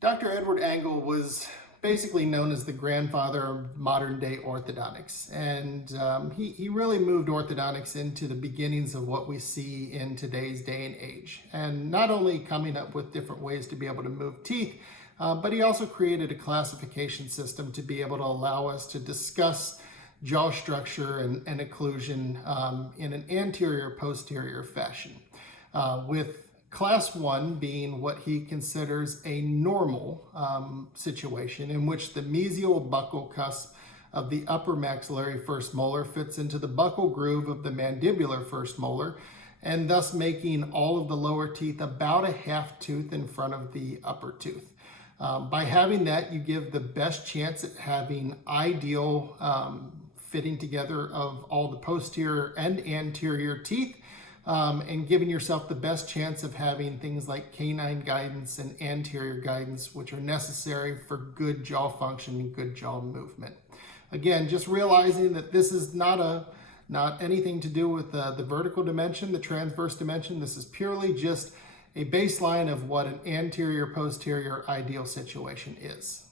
Dr. Edward Angle was basically known as the grandfather of modern day orthodontics. And he really moved orthodontics into the beginnings of what we see in today's day and age. And not only coming up with different ways to be able to move teeth, but he also created a classification system to be able to allow us to discuss jaw structure and occlusion in an anterior-posterior fashion, with Class 1 being what he considers a normal situation in which the mesial buccal cusp of the upper maxillary first molar fits into the buccal groove of the mandibular first molar, and thus making all of the lower teeth about a half tooth in front of the upper tooth. By having that, you give the best chance at having ideal fitting together of all the posterior and anterior teeth, and giving yourself the best chance of having things like canine guidance and anterior guidance, which are necessary for good jaw function and good jaw movement. Again, just realizing that this is not anything to do with the vertical dimension, the transverse dimension. This is purely just a baseline of what an anterior-posterior ideal situation is.